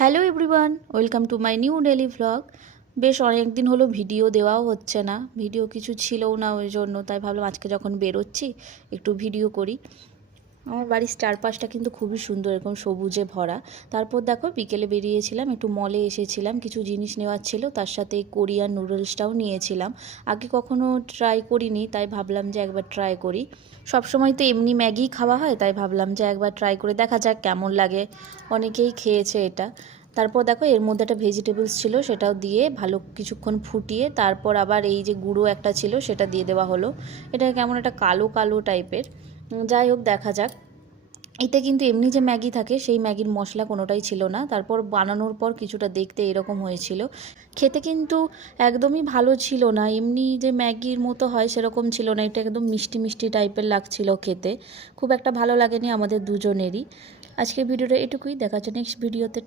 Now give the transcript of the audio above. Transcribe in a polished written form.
Hello everyone, welcome to my new daily vlog. বেশ অনেক দিন হলো ভিডিও দেওয়াও হচ্ছে না, ভিডিও কিছু ছিলও না, ওই জন্য তাই ভাবলাম আজকে যখন বেরোচ্ছি একটু ভিডিও করি। আমার বাড়ির চারপাশটা কিন্তু খুবই সুন্দর, এরকম সবুজে ভরা। তারপর দেখো বিকেলে বেরিয়েছিলাম, একটু মলে এসেছিলাম, কিছু জিনিস নেওয়ার ছিল, তার সাথে কোরিয়ান নুডলসটাও নিয়েছিলাম। আগে কখনো ট্রাই করিনি, তাই ভাবলাম যে একবার ট্রাই করি। সবসময় তো এমনি ম্যাগি খাওয়া হয়, তাই ভাবলাম যে একবার ট্রাই করে দেখা যাক কেমন লাগে। অনেকেই খেয়েছে এটা। তারপর দেখো এর মধ্যে একটা ভেজিটেবলস ছিল, সেটাও দিয়ে ভালো কিছুক্ষণ ফুটিয়ে তারপর আবার এই যে গুঁড়ো একটা ছিল সেটা দিয়ে দেওয়া হলো। এটা কেমন একটা কালো কালো টাইপের। যাই হোক, দেখা যাক। এতে কিন্তু এমনি যে ম্যাগি থাকে সেই ম্যাগির মশলা কোনোটাই ছিল না। তারপর বানানোর পর কিছুটা দেখতে এরকম হয়েছিল, খেতে কিন্তু একদমই ভালো ছিল না। এমনি যে ম্যাগির মতো হয় সেরকম ছিল না, এটা একদম মিষ্টি মিষ্টি টাইপের লাগছিল খেতে। খুব একটা ভালো লাগেনি আমাদের দুজনেরই। আজকের ভিডিওটা এটুকুই, দেখা হচ্ছে নেক্সট ভিডিওতে।